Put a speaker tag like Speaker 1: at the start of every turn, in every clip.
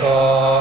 Speaker 1: Oh.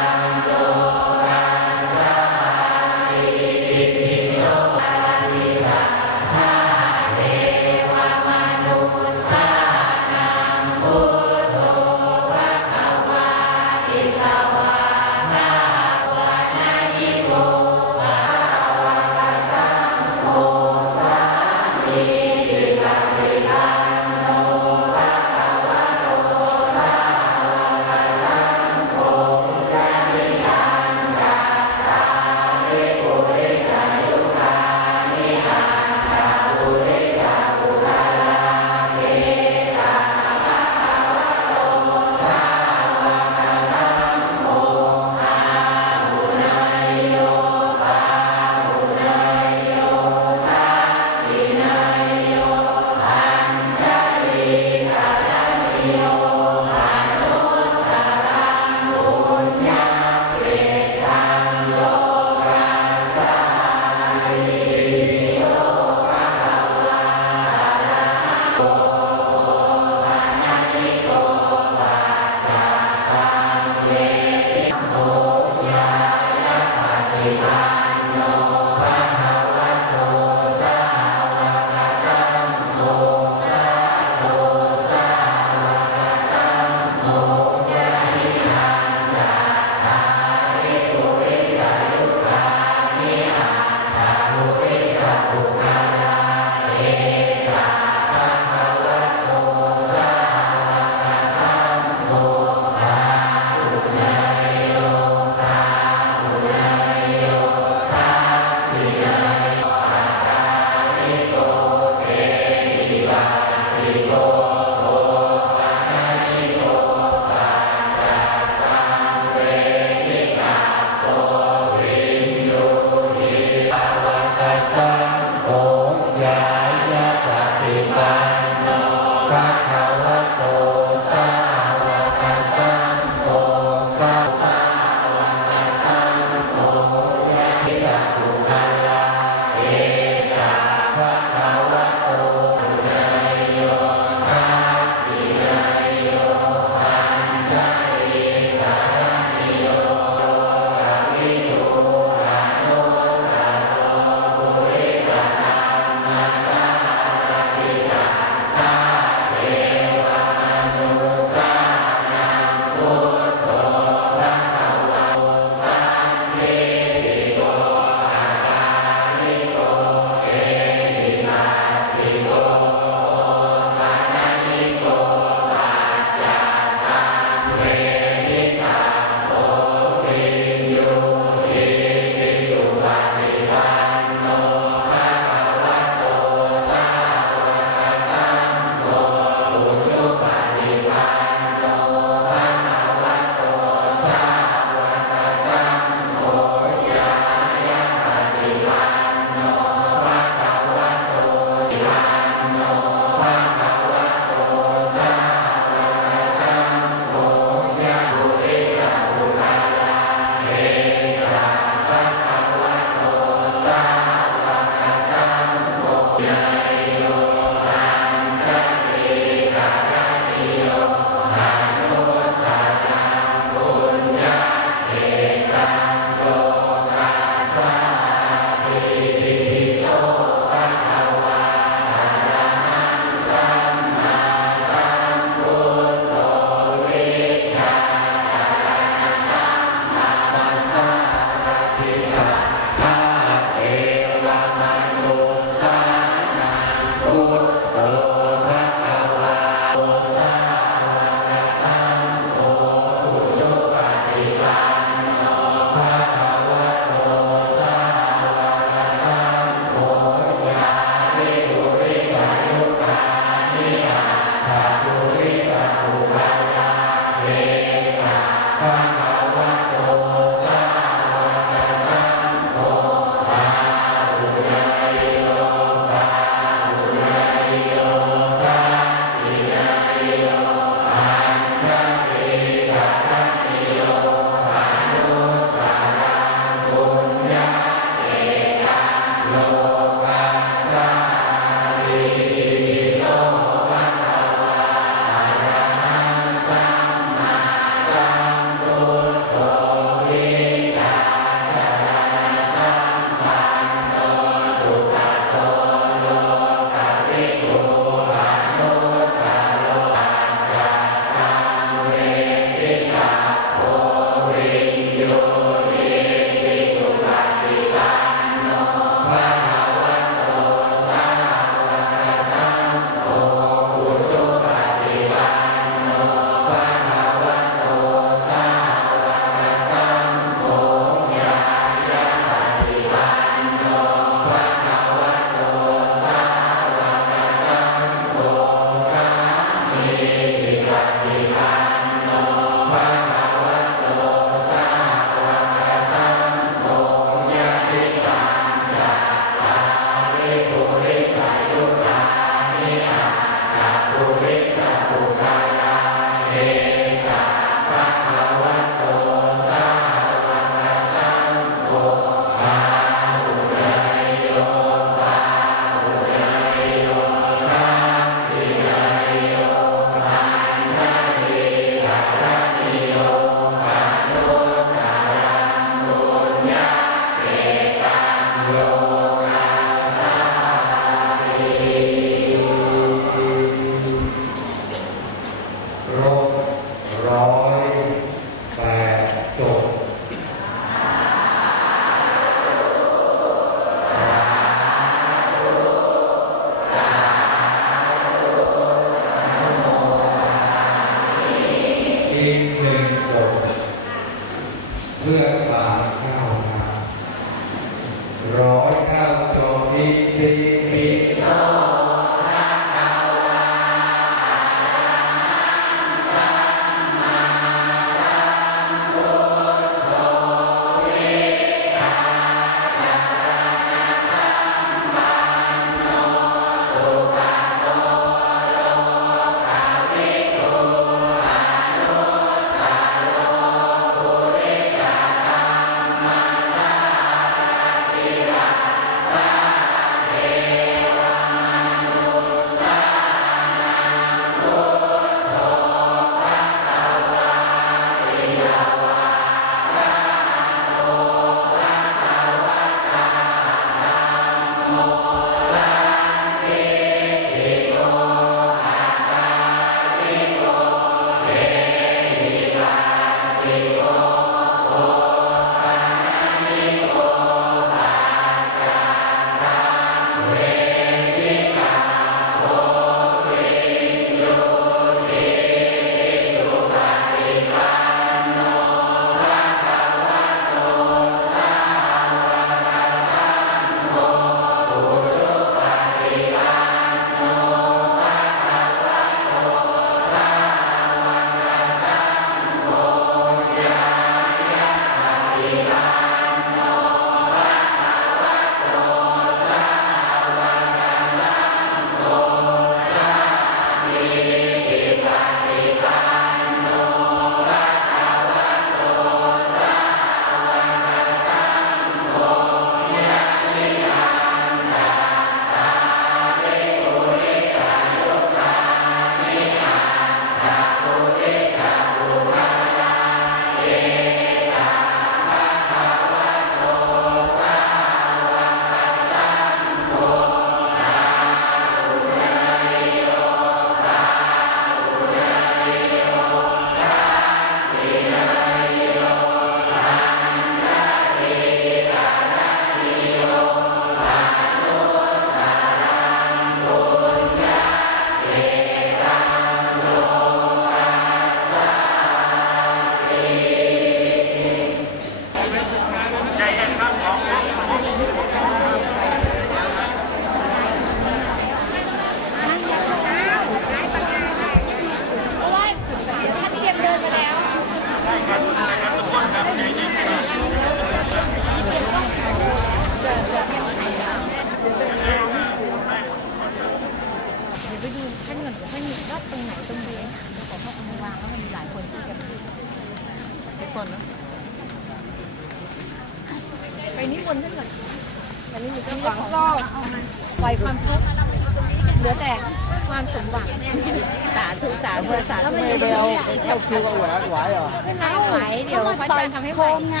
Speaker 1: เข้า
Speaker 2: คิวเอาไห
Speaker 3: วไหวเหรอ
Speaker 2: ไม่ไหวไหวเดี๋ยวพระอาจารย์ทำให้ใหม่ไง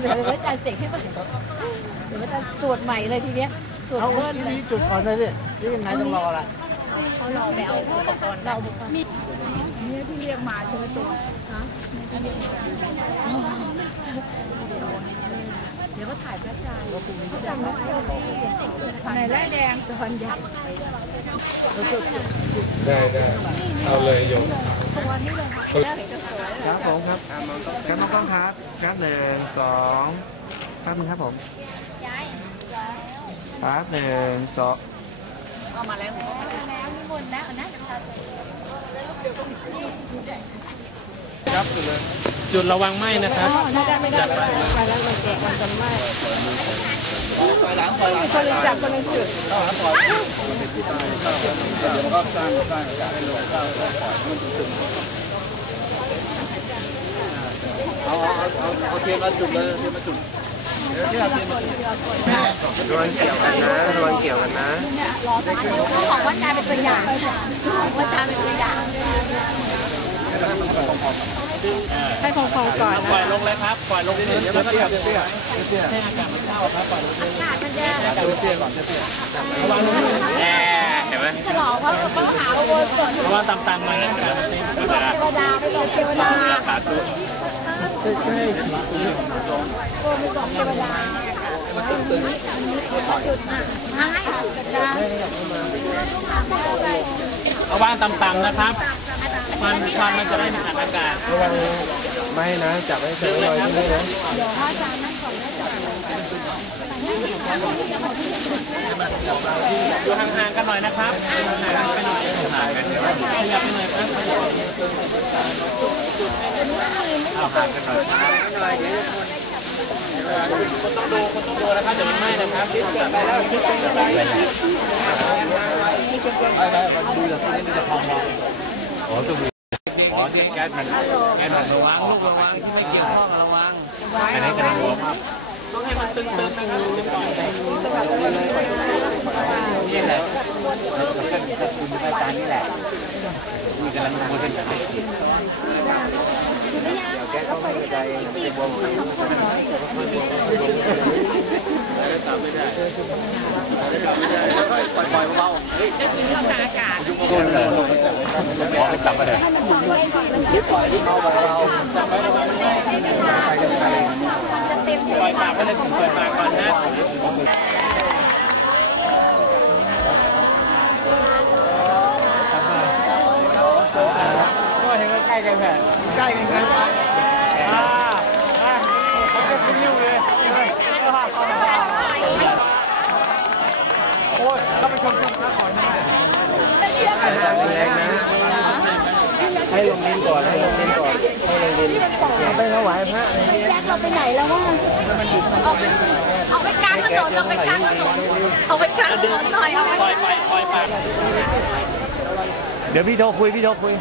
Speaker 2: เดี๋ยวพระอาจารย์เสกให้ใหม่เดี๋ยวพระอาจารย์สวดใหม่เลยทีเนี้ยสวด
Speaker 3: เอา
Speaker 2: เบิ้ล
Speaker 3: ที่
Speaker 2: เลย
Speaker 3: นี่จุดก่อนเลยดินี่ยังไงต้องรอละ
Speaker 2: เขารอไปเอาอุปกรณ์เรามี
Speaker 4: เนี่ยที่เรียกมาใช่ไหมตัว
Speaker 2: เดี๋ยวก็ถ่ายพระอาจารย์ว่าปู่พระอาจารย์ไม่ให้เรา
Speaker 4: ไหนไล่แดง
Speaker 2: จอนใหญ่
Speaker 1: ได้ได้เอาเลยโยม
Speaker 3: ครับผมครับครับน้องกล้องครับครับหนึ่งสองครับนึงครับผมครับหนึ่งสอง
Speaker 2: เอามาแล้วแล้วนิมนต์แล้วนะ
Speaker 3: ครับจุดเลย
Speaker 5: จุดระวังไหมนะครับ
Speaker 2: ไม่ได้ไม่ได้ไปแล้วมันแจกมันจะไหม้
Speaker 3: ปล่อยหลังปล่อยหลัง
Speaker 2: คนรู้จักคนนึงจุด
Speaker 3: เข้าหาปล่อยเดี๋ยวมันก็สร้างสร้างอากาศให้ลงสร้างปล่อยมันถึงเอาเอาเอาเอาเทียนมาจุดเลยเทียนมาจุด
Speaker 5: ระวังเกี่ยวกันนะระวังเกี่ยวกันนะ
Speaker 2: ของวัดจารเป็นตัวอย่างวัดจารเป็นตัวอย่าง ให้พองๆก่อน
Speaker 5: ปล่อยลงเลยครับ ปล่อยลงพื้น
Speaker 3: เดี๋ยวเตี้ยเตี้ยเตี้ย
Speaker 5: ให้อากาศมันเข้าครับ ปล่อยลงพื้น
Speaker 2: มันจะ
Speaker 3: เตี้ยก่อนเตี้ย
Speaker 5: ระวังลงแย่เห็นไหม
Speaker 2: จะหลอกว่าต้องหาวนก่อน
Speaker 5: ระวังต่ำๆมานะอากาศมันเต็ม
Speaker 2: เทวดาไปบอกเทวดา
Speaker 5: ธุเอาวางต่ำๆนะครับ ควันควันมันจะได้ไม่อัดอากาศ
Speaker 3: ระวังไม่นะจับให้เจอรอยที่นี่นะ
Speaker 5: อยู่ห่างๆกันหน่อยนะครับห่างๆกันหน่อยห่างกันขยับไปหน่อยครับเอาห่างกันหน่อยคนต้องดูคนต้องดูนะครับเดี๋ยวมันไหม้นะครับที่ตัดไปแล้วที่เป็นอะไรอ๋อต้องดู อ๋อที่แก๊สมันแก๊สมันระวังลูกระวังไม่เกี่ยวข้องระวังอันนี้กำลังหัวครับต้องให้มันตึงๆตึงๆก่อนนี่แหละคุณอาจารย์นี่แหละมีกำลังโมเดลจะไปกิน
Speaker 3: แกก็ไม่กระจายไม่บวม
Speaker 5: จับไปเลยปล่อยปากไปเลยปล่อยปากก่อนนะก็เห็นว่าใกล้กันแผลใกล้กันครับอ่าอ่าเขาจะกินนิ้วเลยโอ้ยเข้าไปชมชมก่อนนะ
Speaker 3: แรงนะ ให้ลงดินก่อน ให้ลงดินก่อน ให้ลงดิน เอาไปถวายพระ
Speaker 2: แจ็คเราไปไหนแล้ววะเอาไปเอาไปกลางถนนเอาไปกลางถนนเอาไปกลางถนนหน่อยเอาไป
Speaker 5: ปล่อยปล่อยปล่อยปากเดี๋ยวพี่โทรคุยพี่โทรคุย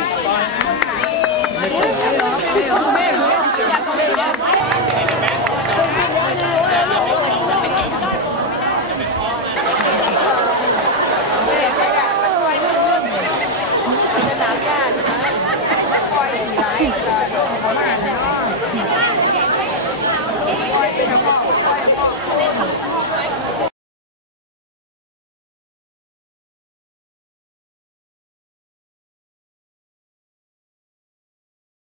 Speaker 5: นะปล่อยมือนะครับมือปล่อยมือครับ
Speaker 3: แล้วประคอง
Speaker 5: ให้แบ